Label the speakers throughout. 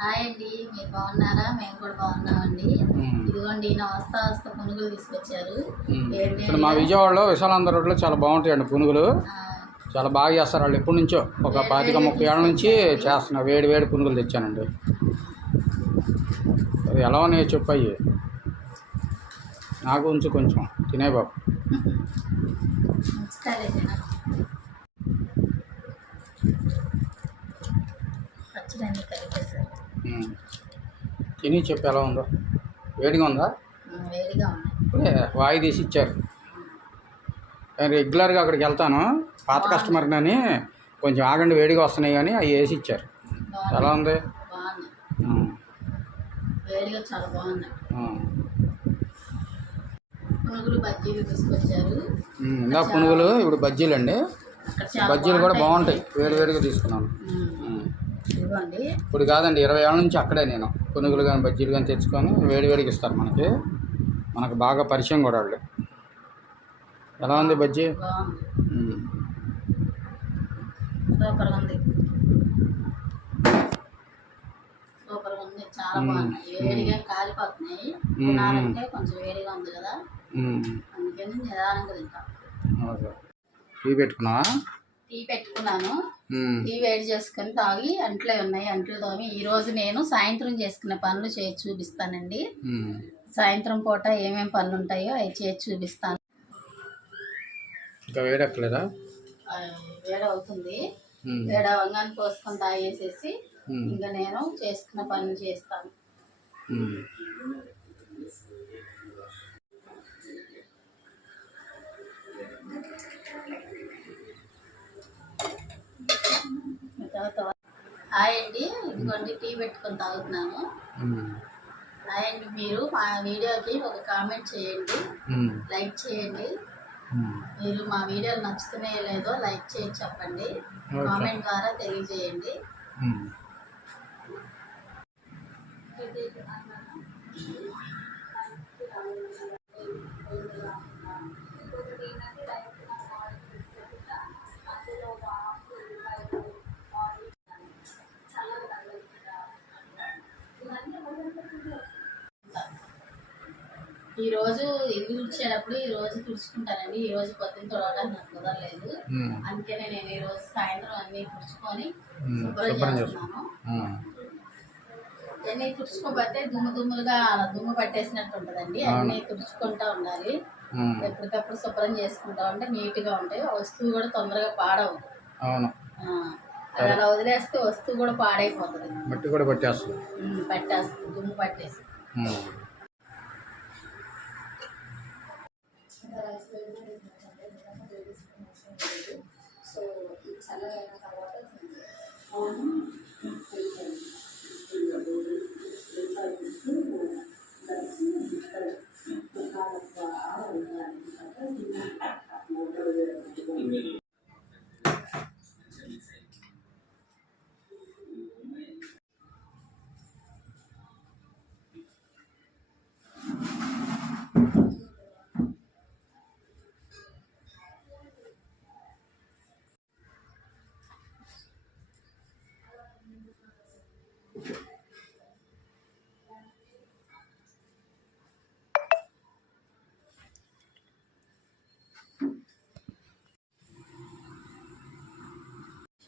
Speaker 1: Hi అండి మీరు బాగున్నారా? మేము కూడా బాగున్నామండి. ఇదిగోండి ఈయన వస్తా వస్తా పునుగులు తీసుకొచ్చారు.
Speaker 2: ఇక్కడ మా విజయవాడలో విశాలాంధ్ర రోడ్లో చాలా బాగుంటాయండి పునుగులు. చాలా బాగా చేస్తారు వాళ్ళు ఎప్పటి నుంచో. ఒక పాతిక ముప్పై ఏళ్ళ నుంచి చేస్తున్నా వేడి వేడి పునుగులు తెచ్చానండి. అది ఎలా ఉన్నాయో చెప్పు అయ్యి. నాకు ఉంచు కొంచెం. తినే బాబు.
Speaker 1: పచ్చడి అన్ని కలిపేశారు.
Speaker 2: ఉమ్. తిని చెప్పు ఎలా ఉందో. వేడిగా ఉందా?
Speaker 1: వేడిగా
Speaker 2: వాయి తీసి ఇచ్చారు. నేను రెగ్యులర్గా అక్కడికి వెళ్తాను. పాత కస్టమర్ అని కొంచెం ఆగండి వేడిగా వస్తున్నాయి కానీ అవి వేసి ఇచ్చారు. ఎలా ఉంది.
Speaker 1: వేడిగా చాలా. పునుగులు బజ్జీలు తీసుకొచ్చారు.
Speaker 2: ఇందా పునుగులు ఇప్పుడు బజ్జీలు అండి బజ్జీలు కూడా బాగుంటాయి. వేడి వేడిగా తీసుకున్నాను.
Speaker 1: ఇదిగోండి
Speaker 2: ఇప్పుడు కాదండి ఇరవై ఏళ్ళ నుంచి అక్కడే నేను. పునుగులు కానీ బజ్జీలు కానీ తెచ్చుకొని వేడి వేడిగా ఇస్తారు మనకి. మనకు బాగా పరిచయం కూడా వాళ్ళు. ఎలా ఉంది బజ్జీ.
Speaker 1: సూపర్గా ఉంది. సూపర్గా ఉంది. చాలా
Speaker 2: మ్మ్.
Speaker 1: బాగున్నాయి. వేడిగా కాలిపోతున్నాయి.
Speaker 2: మ్మ్.
Speaker 1: తినాలంటే కొంచెం వేడిగా ఉంది కదా.
Speaker 2: ఉమ్.
Speaker 1: అందుకని నిదానంగా తింటాం.
Speaker 2: ఓకే. టీ పెట్టుకున్నావా?
Speaker 1: టీ పెట్టుకున్నాను. టీ వేడి చేసుకొని తాగి అంట్లే ఉన్నాయి అంట్లు తోమి ఈ రోజు నేను సాయంత్రం చేసుకునే పనులు చేసి చూపిస్తానండి. సాయంత్రం పూట ఏమేం పనులు ఉంటాయో అవి చేసి చూపిస్తాను
Speaker 2: ఇంకా వేడెక్కలేదా
Speaker 1: ఆ, వేడవుతుంది
Speaker 2: ఉమ్.
Speaker 1: వేడవగానే పోసుకొని తాగేసేసి. ఇంకా నేను చేసుకున్న పనులు చేస్తాను
Speaker 2: ఉమ్.
Speaker 1: తర్వాత హాయ్ అండి ఇదిగోండి టీ పెట్టుకొని తాగుతున్నాను. హాయ్ అండి మీరు మా వీడియోకి ఒక కామెంట్ చేయండి. లైక్ చేయండి. మీరు మా వీడియోలు నచ్చుతున్నాయో లేదో లైక్ చేసి చెప్పండి. కామెంట్ ద్వారా తెలియజేయండి
Speaker 2: ఉమ్.
Speaker 1: ఈ రోజు ఇల్లు తుడిచేటప్పుడు ఈ రోజు తుడుచుకుంటానండి ఈ రోజు పొద్దున్న తుడవడానికి నాకు కుదరలేదు. అందుకనే నేను ఈ రోజు సాయంత్రం అన్ని తుడుచుకొని. శుభ్రం చేస్తున్నాను. అన్నీ తుడుచుకోబట్టే దుమ్ము దుమ్ములుగా దుమ్ము పట్టేసినట్టు ఉంటుందండి. అన్నీ తుడుచుకుంటా ఉండాలి. ఎప్పటికప్పుడు శుభ్రం చేసుకుంటా ఉంటే నీట్గా ఉంటాయి. ఆ వస్తువు కూడా తొందరగా పాడవు.
Speaker 2: అవును.
Speaker 1: అలా వదిలేస్తే వస్తువు కూడా పాడైపోతుంది.
Speaker 2: మట్టి కూడా పట్టేస్తుంది.
Speaker 1: ఉమ్, పట్టేస్తుంది. దుమ్ము పట్టేసి
Speaker 2: ఉమ్.
Speaker 1: సో ఇది చల్లగైన తర్వాత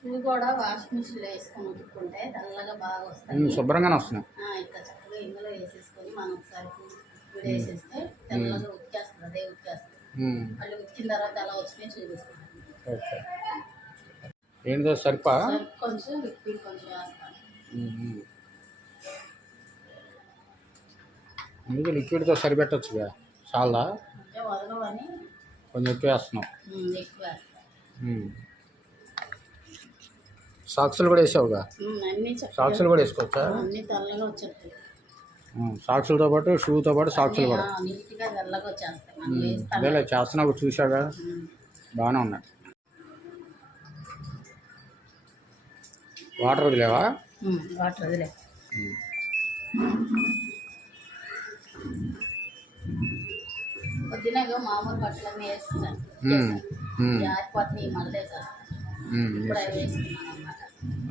Speaker 1: షూ కూడా మిషన్లో వేసుకొని ఉతుక్కుంటే తెల్లగా బాగా వస్తాయి.
Speaker 2: శుభ్రంగానే వస్తున్నాయి.
Speaker 1: ఇట్లా చక్కగా ఇందులో వేసేసుకొని మనం ఒకసారి వేసేస్తే తెల్లగా ఉతికేస్తుంది అదే ఉతికేస్తుంది. మళ్ళీ ఉతికిన తర్వాత ఎలా వచ్చినాయి చూపిస్తాను.
Speaker 2: ఓకే. ఏంటో సరిపా?
Speaker 1: కొంచెం లిక్విడ్ కొంచెం వేస్తాను.
Speaker 2: అందుకే లిక్విడ్తో సరిపెట్టచ్చుగా? చాలా
Speaker 1: అంటే వదలవని
Speaker 2: కొంచెం ఎక్కువ వేస్తున్నాం.
Speaker 1: ఎక్కువ.
Speaker 2: సాక్సులు కూడా వేసావుగా? సాక్సులు కూడా వేసుకోవచ్చా. సాక్సులతో పాటు షూతో పాటు సాక్సులు కూడా. అదేలే చేస్తున్నావు చూసాగా. బాగానే ఉన్నాయి. వాటర్ వదిలేవా?
Speaker 1: వాటర్ వదిలే. మామూలు వేస్తాను. ఆరిపోతున్నాయి మళ్ళీ. ఇప్పుడు అవి వేసుకున్నాను.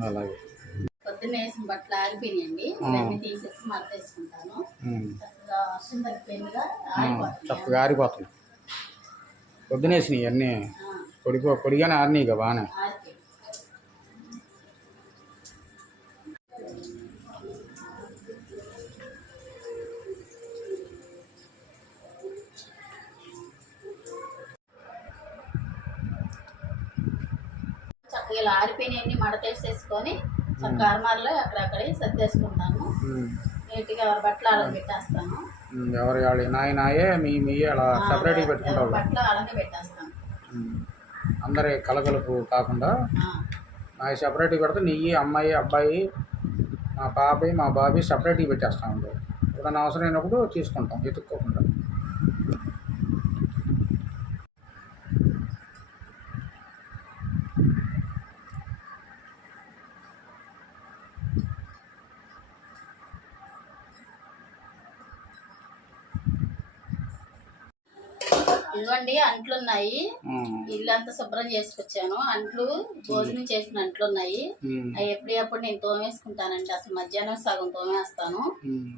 Speaker 2: అలాగే.
Speaker 1: కొత్త పొద్దున్న వేసిన బట్టలు ఆరిపోయినాయండి. ఇవన్నీ తీసేసి మడత వేసుకుంటాను.
Speaker 2: ఉమ్.
Speaker 1: చక్కగా వర్షం తగ్గిపోయిందిగా
Speaker 2: ఆ,
Speaker 1: ఆరిపోతుంది
Speaker 2: చక్కగా ఆరిపోతుంది పొద్దునేసినాయి అన్నీ. పొడిపో పొడిగానే ఆరినాయి ఇక బాగానే.
Speaker 1: ఇలా ఆరిపోయినవన్నీ మడతేసేసుకొని చక్కగా అరమాల్లో అక్కడక్కడే సర్దేసుకుంటాను. నీట్గా ఎవరి బట్టలు అలా పెట్టేస్తాను.
Speaker 2: ఎవరి వాళ్ళు నాయ నాయే మీ మీ అలా సపరేట్గా
Speaker 1: ఎవరి
Speaker 2: పెట్టుకుంటారు
Speaker 1: బట్టలు అలాగే పెట్టేస్తాను.
Speaker 2: ఉమ్. అందరి కలగలుపు కాకుండా
Speaker 1: ఆ,
Speaker 2: నా సపరేట్గా పెడితే నీ అమ్మాయి అబ్బాయి మా బాబాయ్ మా బాబాయ్ సపరేట్గా పెట్టేస్తాం ఉంటాం ఎప్పుడైనా అవసరం అయినప్పుడు తీసుకుంటాం ఎత్తుక్కోకుండా.
Speaker 1: ఇదిగోండి అంట్లు ఉన్నాయి
Speaker 2: ఉమ్.
Speaker 1: ఇల్లంతా శుభ్రం చేసుకొచ్చాను అంట్లు భోజనం చేసిన అంట్లు ఉన్నాయి. అవి ఎప్పుడప్పుడు నేను తోమేసుకుంటానండి అసలు మధ్యాహ్నం సగం తోమేస్తాను.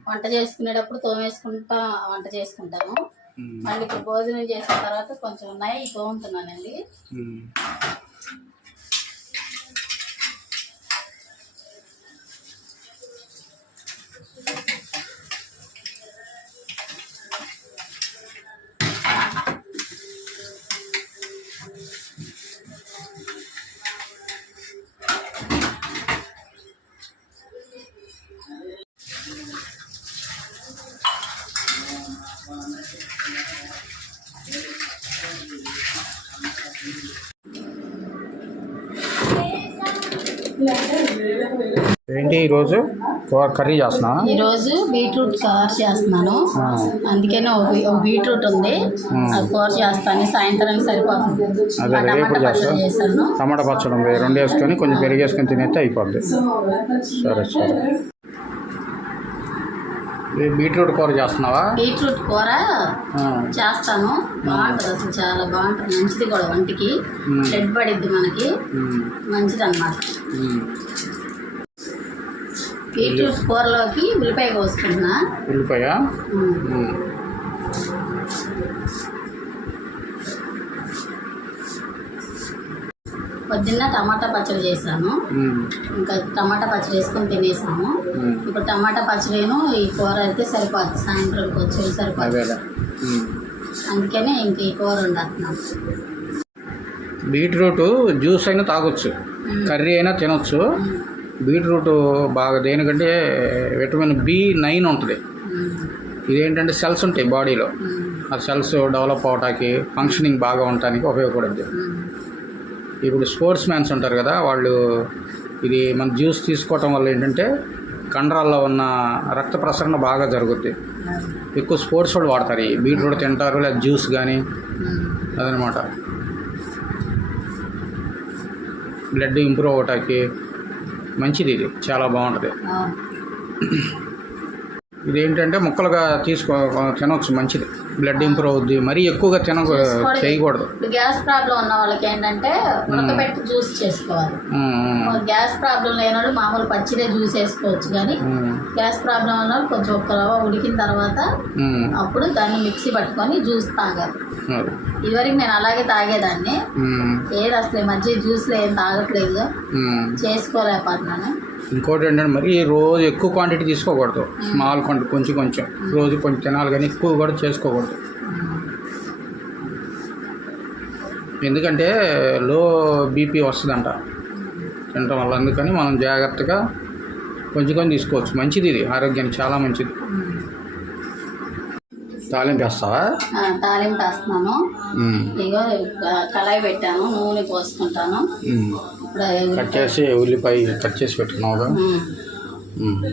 Speaker 1: వంట చేసుకునేటప్పుడు తోమేసుకుంటా వంట చేసుకుంటాను. మళ్ళీ ఇప్పుడు భోజనం చేసిన తర్వాత కొంచెం ఉన్నాయి తోముతున్నానండి
Speaker 2: ఈరోజు కూర కర్రీ చేస్తున్నా
Speaker 1: ఈ రోజు బీట్రూట్ కవర్ చేస్తున్నాను. అందుకనే ఒక బీట్రూట్ ఉంది. అది కూర చేస్తాను. సాయంత్రం సరిపోతుంది.
Speaker 2: అదే
Speaker 1: ఆ
Speaker 2: రేపు
Speaker 1: టమాటా పచ్చడి
Speaker 2: టమాటా రెండు వేసుకొని కొంచెం పెరుగు వేసుకొని తినేస్తే అయిపోద్ది. సరే సరే. బీట్రూట్ కూర చేస్తున్నావా?
Speaker 1: బీట్రూట్ కూర చేస్తాను. బాగుంటుంది అసలు చాలా బాగుంటుంది. మంచిది కూడా వంటికి. బ్లడ్ పడిద్ది మనకి. మంచిది అనమాట. బీట్రూట్ కూరలోకి ఉల్లిపాయ కోసుకుంటున్నా.
Speaker 2: ఉల్లిపాయ.
Speaker 1: పొద్దున్న టమాటా పచ్చడి చేశాను. ఇంకా టమాటా పచ్చడి వేసుకొని తినేసాము. ఇప్పుడు టమాటా పచ్చడిను ఈ కూర అయితే సరిపోద్ది. సాయంత్రం వచ్చి సరిపోద్ది. అందుకనే ఇంక ఈ కూర వండుతున్నాను
Speaker 2: బీట్రూట్ జ్యూస్ అయినా తాగొచ్చు. కర్రీ అయినా తినొచ్చు. బీట్రూట్ బాగా దేనికంటే విటమిన్ బి నైన్ ఉంటుంది. ఇదేంటంటే సెల్స్ ఉంటాయి బాడీలో. ఆ సెల్స్ డెవలప్ అవడానికి ఫంక్షనింగ్ బాగా ఉండటానికి ఉపయోగపడుద్ది. ఇప్పుడు స్పోర్ట్స్ మ్యాన్స్ ఉంటారు కదా వాళ్ళు ఇది మన జ్యూస్ తీసుకోవటం వల్ల ఏంటంటే కండరాల్లో ఉన్న రక్త ప్రసరణ బాగా జరుగుద్ది. ఎక్కువ స్పోర్ట్స్ వాళ్ళు వాడతారు. ఈ బీట్రూట్ తింటారు లేదా జ్యూస్ కానీ అదనమాట. బ్లడ్ ఇంప్రూవ్ అవటానికి మంచిది ఇది. చాలా బాగుంటుంది. ఇదేంటంటే ముక్కలుగా తీసుకో తినవచ్చు మంచిది. బ్లడ్ ఇంప్రూవ్ అవుద్ది. మరీ ఎక్కువగా తిన చేయకూడదు.
Speaker 1: గ్యాస్ ప్రాబ్లం ఉన్న వాళ్ళకి ఏంటంటే ఉడకబెట్టి జ్యూస్ చేసుకోవాలి. గ్యాస్ ప్రాబ్లం లేని వాళ్ళు మామూలు పచ్చిదే జ్యూస్ వేసుకోవచ్చు కానీ గ్యాస్ ప్రాబ్లం ఉన్న వాళ్ళు కొంచెం ఒక రవ్వ ఉడికిన తర్వాత అప్పుడు దాన్ని మిక్సీ పట్టుకొని జ్యూస్ తాగాలి. ఇదివరకు నేను అలాగే తాగేదాన్ని. ఏది అసలు మధ్య జ్యూస్లో ఏం తాగట్లేదు. చేసుకోలేకపోతున్నాను.
Speaker 2: ఇంకోటి ఏంటంటే మరి రోజు ఎక్కువ క్వాంటిటీ తీసుకోకూడదు. స్మాల్ క్వాంటిటీ కొంచెం కొంచెం. రోజు కొంచెం తినాలి కానీ ఎక్కువ కూడా చేసుకోకూడదు. ఎందుకంటే లో బీపీ వస్తుందంట. తినటం వల్ల. అందుకని మనం జాగ్రత్తగా కొంచెం కొంచెం తీసుకోవచ్చు. మంచిది ఇది. ఆరోగ్యానికి చాలా మంచిది. తాలింపు వేస్తావా?
Speaker 1: తాలింపు వేస్తున్నాను. ఇగో కళాయి పెట్టాను నూనె పోసుకుంటాను.
Speaker 2: కట్ చేసి ఉల్లిపాయ కట్ చేసి.
Speaker 1: ఉమ్.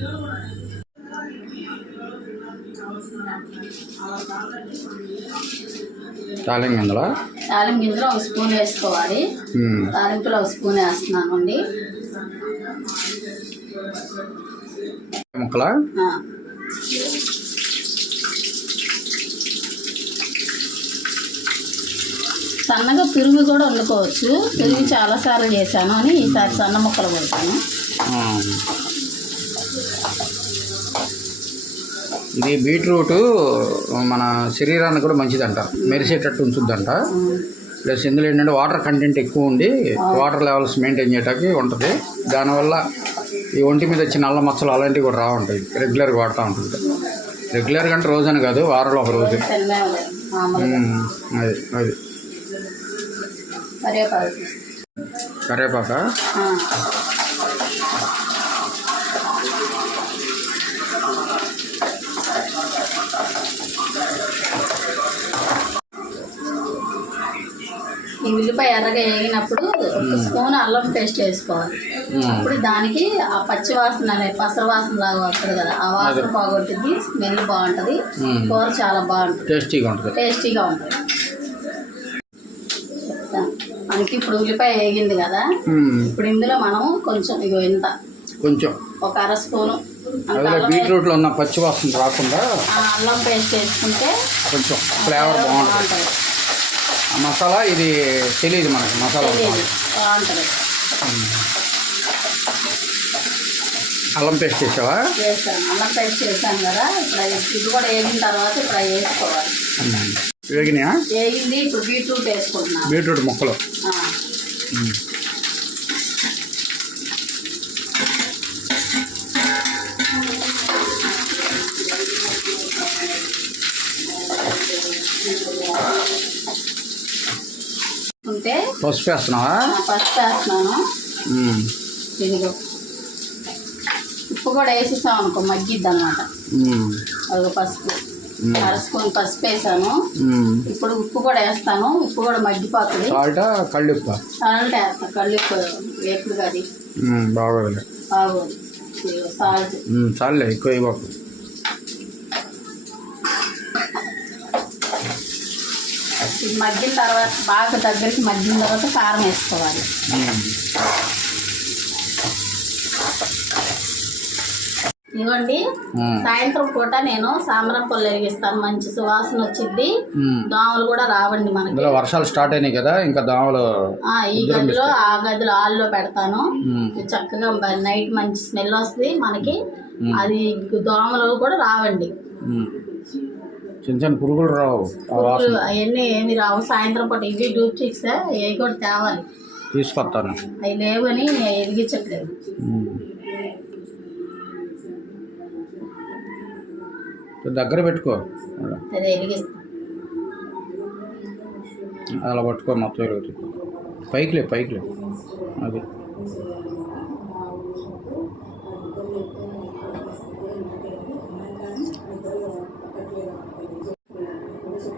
Speaker 2: తాలింపు ఇందులో
Speaker 1: తాలింపు గింజలో ఒక స్పూన్ వేసుకోవాలి. తాలింపులో ఒక స్పూన్ వేస్తున్నాను అండి.
Speaker 2: ముక్కలా?
Speaker 1: సన్నగా పెరుగు కూడా వండుకోవచ్చు. పెరుగు చాలాసార్లు చేశాను అని ఈసారి సన్న ముక్కలు కొడతాను.
Speaker 2: ఆ. ఇది బీట్రూట్ మన శరీరానికి కూడా మంచిదంట. మెరిసేటట్టు ఉంచుద్దంట. ప్లస్ ఇందులో ఏంటంటే వాటర్ కంటెంట్ ఎక్కువ ఉండి వాటర్ లెవెల్స్ మెయింటైన్ చేయడానికి ఉంటుంది. దానివల్ల ఈ ఒంటి మీద వచ్చి నల్ల మచ్చలు అలాంటివి కూడా రావుంటాయి. రెగ్యులర్గా వాడుతూ ఉంటుంది రెగ్యులర్గా అంటే రోజని కాదు వారంలో ఒక రోజు. అది అది.
Speaker 1: కరివేపాకు.
Speaker 2: కరేపాక.
Speaker 1: ఈ ఉల్లిపాయ ఎర్రగా వేగినప్పుడు ఒక స్పూన్ అల్లం పేస్ట్ వేసుకోవాలి. అప్పుడు దానికి ఆ పచ్చి వాసన పసర వాసన లాగా వస్తుంది కదా ఆ వాసన పోగొట్టింది స్మెల్ బాగుంటుంది. కూర చాలా బాగుంటుంది.
Speaker 2: టేస్టీగా ఉంటుంది.
Speaker 1: టేస్టీగా ఉంటుంది. మనకి ఇప్పుడు ఉల్లిపాయ వేగింది కదా ఇప్పుడు ఇందులో మనం కొంచెం ఇగో ఇంత.
Speaker 2: కొంచెం.
Speaker 1: ఒక అర స్పూను. అల్లం
Speaker 2: బీట్రూట్లో ఉన్న పచ్చి వాసన రాకుండా
Speaker 1: అల్లం పేస్ట్ వేసుకుంటే
Speaker 2: కొంచెం ఫ్లేవర్ బాగుంటుంది. మసాలా ఇది తెలియదు మనకి మసాలా
Speaker 1: బాగుంటుంది.
Speaker 2: అల్లం పేస్ట్ చేసావా?
Speaker 1: అల్లం పేస్ట్ చేశాను కదా ఇప్పుడు ఇది కూడా వేగిన తర్వాత ఇప్పుడు వేసుకోవాలి.
Speaker 2: వేగినాయా?
Speaker 1: వేగింది ఇప్పుడు బీట్రూట్ వేసుకుంటున్నాను.
Speaker 2: బీట్రూట్ ముక్కలు.
Speaker 1: ఉంటే
Speaker 2: పసుపు వేస్తున్నావా?
Speaker 1: పసుపు వేస్తున్నాను. ఇదిగో. ఉప్పు కూడా వేసేసాం అనుకో మగ్గిద్ది అనమాట పసుపు.
Speaker 2: మ్మ్.
Speaker 1: అర స్పూన్ పసుపు వేసాను. ఇప్పుడు ఉప్పు కూడా వేస్తాను. ఉప్పు కూడా మగ్గిపోతుంది.
Speaker 2: సాల్టా కళ్ళుప్ప.
Speaker 1: సాల్ట్ వేస్తాను కళ్ళు వేపుడు అది
Speaker 2: ఉమ్, బాగోదులే
Speaker 1: బాగోదు. ఇదిగో సాల్ట్.
Speaker 2: చాలులే ఎక్కువ ఇవ్వకు
Speaker 1: మగ్గిన తర్వాత బాగా దగ్గరికి మగ్గిన తర్వాత కారం వేసుకోవాలి. ఇదిగోండి. సాయంత్రం పూట నేను సాంబ్రం పొల్లు వెలిగిస్తాను. మంచి సువాసన వచ్చింది. దోమలు కూడా రావండి మనకి.
Speaker 2: వర్షాలు స్టార్ట్ అయినాయి కదా ఇంకా దోమలు
Speaker 1: ఈ గదిలో ఆ గదిలో హాల్లో పెడతాను. చక్కగా నైట్ మంచి స్మెల్ వస్తుంది మనకి. అది దోమలు కూడా రావండి.
Speaker 2: చిన్న చిన్న పురుగులు రావు.
Speaker 1: అవన్నీ ఏమి రావు. సాయంత్రం పూట ఇవి డూప్ చిక్స్ అవి కూడా తేవాలి.
Speaker 2: తీసుకొస్తాను.
Speaker 1: అవి లేవని ఎదిగించట్లేదు.
Speaker 2: దగ్గర పెట్టుకో. అలా పట్టుకో మొత్తం వెలుగుతుంది. పైకిలే పైకిలే అది.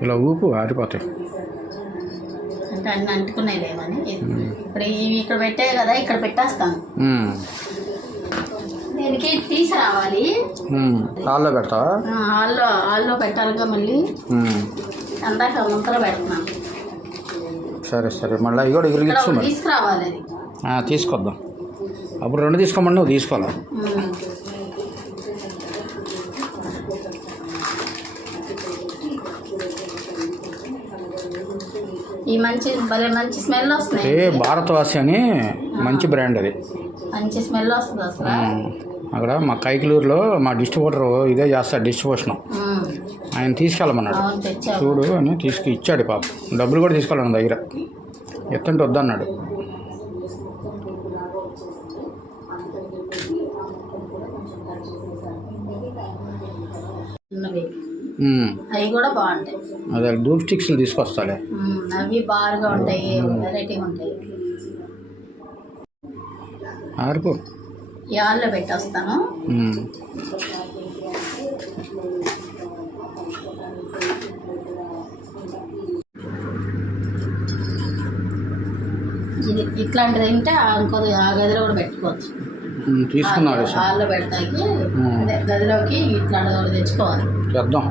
Speaker 2: ఇలా ఊపు ఆరిపోతాయి.
Speaker 1: అంటే అన్ని అంటుకున్నాయి లేవని ఇప్పుడు ఇవి ఇక్కడ పెట్టాయి కదా ఇక్కడ పెట్టేస్తాను. దీనికి తీసి రావాలి.
Speaker 2: ఉమ్. హాల్లో పెడతావా?
Speaker 1: హాల్లో హాల్లో పెట్టాలిగా మళ్ళీ. అందాక ముంతలో పెడుతున్నాను
Speaker 2: సరే సరే. మళ్ళీ అవి కూడా ఇరిగిచ్చు మరి
Speaker 1: తీసుకురావాలి.
Speaker 2: తీసుకొద్దాం. అప్పుడు రెండు తీసుకోమని నువ్వు తీసుకోవాలా.
Speaker 1: ఈ మంచి భలే మంచి స్మెల్
Speaker 2: ఏ భారతవాసి అని మంచి బ్రాండ్ అది.
Speaker 1: మంచి స్మెల్ వస్తుంది అసలు.
Speaker 2: అక్కడ మా కైకలూరులో మా డిస్ట్రిబ్యూటర్ ఇదే చేస్తాడు డిస్ట్రిబ్యూషన్. ఆయన తీసుకెళ్ళమన్నాడు. చూడు అని తీసుకు ఇచ్చాడు పాప. డబ్బులు కూడా తీసుకోవాలి నా దగ్గర. ఎత్తంటే వద్దన్నాడు.
Speaker 1: అవి కూడా బాగుంటాయి.
Speaker 2: అదే ధూప్ స్టిక్స్లు తీసుకొస్తాలే.
Speaker 1: అవి బారుగా ఉంటాయి వెరైటీగా ఉంటాయి. హాల్లో పెట్టేస్తాను. ఇది ఇట్లాంటిది తింటే ఇంకో ఆ గదిలో కూడా పెట్టుకోవచ్చు.
Speaker 2: తీసుకున్నాడు
Speaker 1: హాల్లో పెడతాకి గదిలోకి ఇట్లాంటిది ఒకటి తెచ్చుకోవాలి.
Speaker 2: చేద్దాం.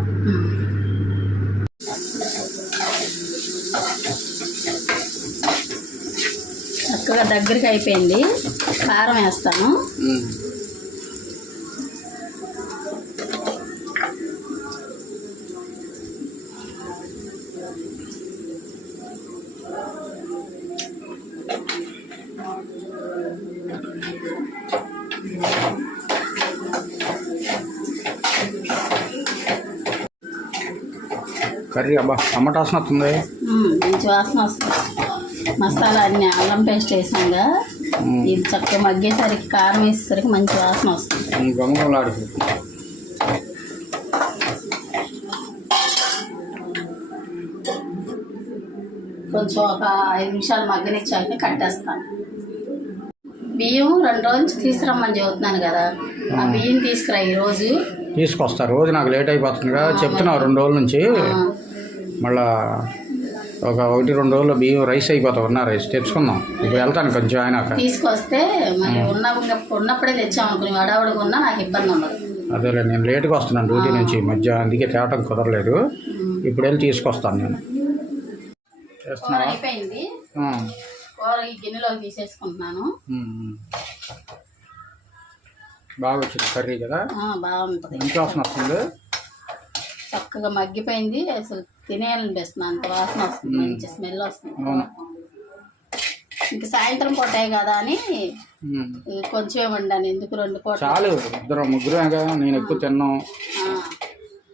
Speaker 1: చక్కగా దగ్గరికి అయిపోయింది. కారం వేస్తాను.
Speaker 2: కర్రీ అబ్బా టమాటా వాసన
Speaker 1: వస్తుంది. మంచి వాసన వస్తుంది. మసాలా అన్ని అల్లం పేస్ట్ వేసాంగా ఇది చక్కగా మగ్గేసరికి కారం వేసేసరికి మంచి వాసన వస్తుంది. కొంచెం ఒక ఐదు నిమిషాలు మగ్గనిచ్చాక కట్టేస్తాను. బియ్యం రెండు రోజుల నుంచి తీసుకురమ్మని చెబుతున్నాను కదా. ఆ బియ్యం తీసుకురా ఈరోజు
Speaker 2: తీసుకొస్తా. రోజు నాకు లేట్ అయిపోతుందిగా చెప్తున్నావు రెండు రోజుల నుంచి. మళ్ళా ఒక ఒకటి రెండు రోజుల్లో బియ్యం రైస్ అయిపోతావు. ఉన్న రైస్. తెచ్చుకుందాం ఇప్పుడు వెళ్తాను కొంచెం అయినాక
Speaker 1: తీసుకొస్తే మరి ఉన్న ఉన్నప్పుడే తెచ్చామనుకుని వడవడగా ఉన్నా నాకు ఇబ్బంది ఉండదు.
Speaker 2: అదేలే నేను లేట్గా వస్తున్నాను డ్యూటీ నుంచి. మధ్య అందుకే తేవటం కుదరలేదు. ఇప్పుడు వెళ్ళి తీసుకొస్తాను నేను.
Speaker 1: అయిపోయింది.
Speaker 2: ఆ.
Speaker 1: కూర ఈ గిన్నెలోకి తీసేసుకుంటున్నాను.
Speaker 2: బాగా వచ్చింది కర్రీ కదా?
Speaker 1: బాగుంటుంది.
Speaker 2: వాసన వస్తుంది?
Speaker 1: చక్కగా మగ్గిపోయింది. అసలు తినేయాలనిపిస్తుంది. అంత వాసన వస్తుంది. మంచి స్మెల్ వస్తుంది.
Speaker 2: అవును.
Speaker 1: ఇంక సాయంత్రం పూటే కదా అని కొంచెం వండాను. ఎందుకు రెండు పూట
Speaker 2: చాలు. ఇద్దరు ముగ్గురేగా నేను ఎక్కువ తిన్నాం.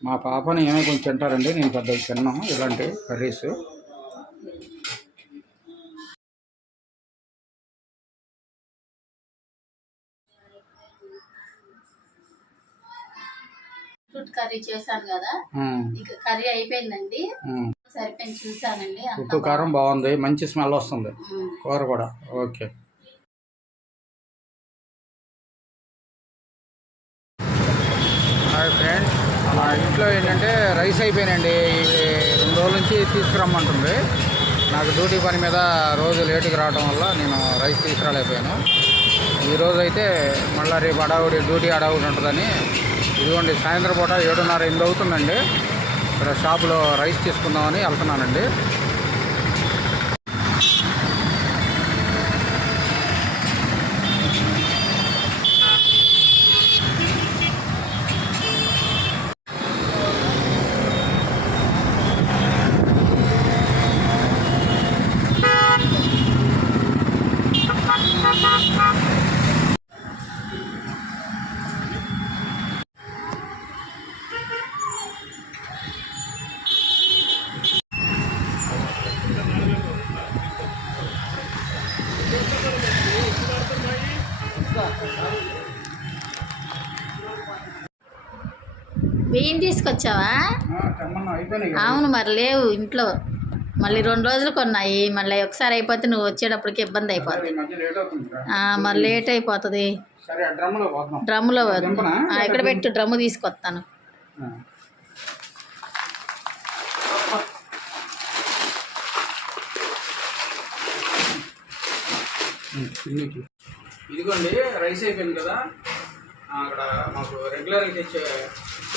Speaker 2: మా పాపని ఏమో కొంచెం తింటారండి. నేను పెద్ద తిన్నాం. ఇలాంటి కర్రీస్.
Speaker 1: బీట్రూట్ కర్రీ చేశాను కదా. ఇక కర్రీ అయిపోయిందండి. సరిపోయింది చూశానండి. అంత
Speaker 2: ఉప్పు కారం బాగుంది. మంచి స్మెల్ వస్తుంది. కూర కూడా. ఓకే. Hi friends. మా ఇంట్లో ఏంటంటే రైస్ అయిపోయినండి రెండు రోజుల నుంచి తీసుకురమ్మంటుంది. నాకు డ్యూటీ పని మీద రోజు లేటుగా రావడం వల్ల నేను రైస్ తీసుకురాలేకపోయాను. ఈరోజు అయితే మళ్ళీ రేపు అడావుడి డ్యూటీ అడావుడి ఉంటుందని ఇదిగోండి సాయంత్రం పూట ఏడున్నర ఎనిమిది అవుతుందండి. ఇక్కడ షాపులో రైస్ తీసుకుందామని వెళ్తున్నానండి.
Speaker 1: తీసుకొచ్చావా? అవును మరి లేవు ఇంట్లో. మళ్ళీ రెండు రోజులు కొన్నాయి. మళ్ళీ ఒకసారి అయిపోతే నువ్వు వచ్చేటప్పటికి ఇబ్బంది అయిపోతుంది మరి లేట్ అయిపోతుంది.
Speaker 2: డ్రమ్లో
Speaker 1: ఇక్కడ పెట్టు డ్రమ్ము తీసుకొస్తాను.
Speaker 2: ఇదిగోండి రైస్ అయిపోయింది కదా. అక్కడ మాకు రెగ్యులర్గా తెచ్చే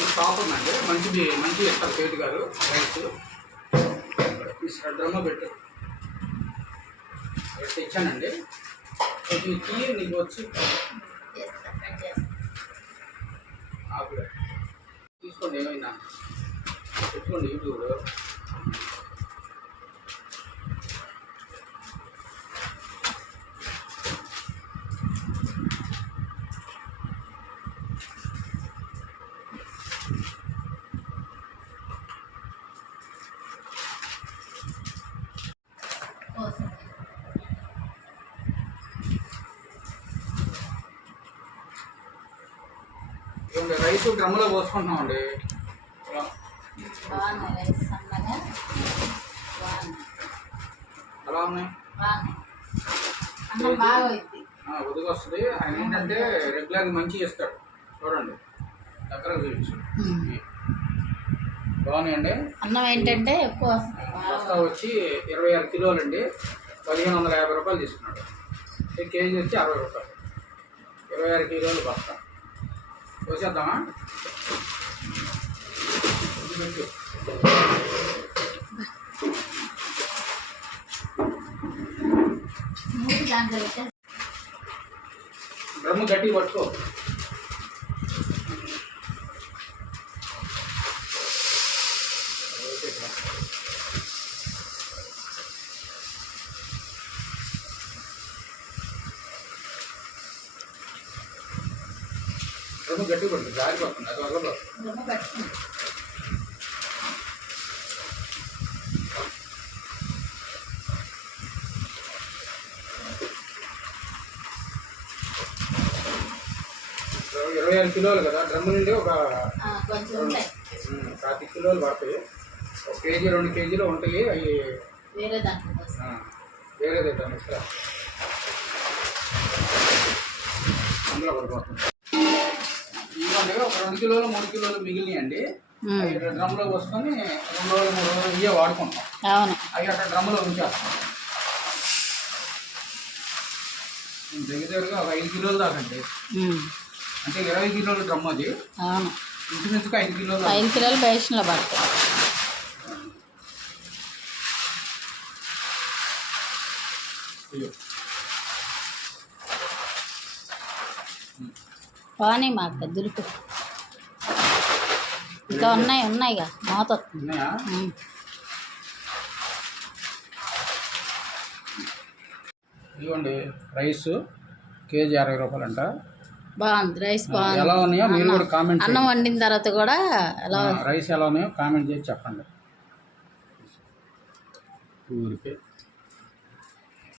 Speaker 2: షాప్ ఉందండి మంచిది మంచి ఇస్తారు సేటు గారు రైస్. తీసుకురా డ్రమ్మ పెట్టు. తెచ్చానండి. కొంచెం తీ నీకు వచ్చి ఆకులే తీసుకోండి ఏమైనా? పెట్టుకోండి యూట్యూబ్లో. రైస్ డ్రమ్లో పోసుకుంటున్నామండి. ఎలా ఉన్నాయి? వస్తుంది ఆయన ఏంటంటే రెగ్యులర్గా మంచిగా ఇస్తాడు చూడండి. దగ్గర చూపించు. బాగున్నాయండి?
Speaker 1: అన్నం ఏంటంటే ఎక్కువ
Speaker 2: వచ్చి ఇరవై ఆరు కిలోలు అండి పదిహేను వందల యాభై రూపాయలు తీసుకున్నాడు. కేజీ వచ్చి అరవై రూపాయలు. ఇరవై ఆరు కిలోలు బస్తా. వచ్చేద్దామా ఇది పెట్టు.
Speaker 1: మూడు దాంట్లో పెట్టేసి
Speaker 2: డ్రమ్ము గట్టి పట్టుకో జారి పడుతుంది అది వల్ల ఇరవై ఆరు కిలోలు కదా డ్రమ్ నుండి ఒక పాతి కిలోలు పడతాయి. ఒక కేజీ రెండు కేజీలు ఉంటాయి అవి
Speaker 1: వేరే
Speaker 2: వేరేదే దాని అందులో పడిపోతుంది రెండు కిలోలు మూడు కిలోలు మిగిలినాయండి. డ్రమ్లో పోసుకొని రెండు రోజులు మూడు రోజులు ఇవే వాడుకుంటాం.
Speaker 1: అవును.
Speaker 2: అవి అక్కడ డ్రమ్లో ఉంచేస్తాం. దగ్గర దగ్గరగా ఒక ఐదు కిలోలు దాకా అండి
Speaker 1: ఉమ్,
Speaker 2: అంటే ఇరవై కిలోల డ్రమ్ అది.
Speaker 1: అవును.
Speaker 2: ఇంచుమించుగా ఐదు కిలోలు
Speaker 1: ఐదు కిలోలు బేషన్లో పడతాయి. బాగానే మాకు దులుపు. ఇంకా ఉన్నాయి మూత.
Speaker 2: ఉన్నాయా?
Speaker 1: ఉమ్,
Speaker 2: ఇదిగోండి రైస్ కేజీ అరవై రూపాయలు అంట
Speaker 1: బాగుంది రైస్ బాగుంది.
Speaker 2: ఎలా ఉన్నాయో మీరు కూడా కామెంట్
Speaker 1: అన్నం వండిన తర్వాత కూడా ఎలా
Speaker 2: రైస్ ఎలా ఉన్నాయో కామెంట్ చేసి చెప్పండి. ఊరికే.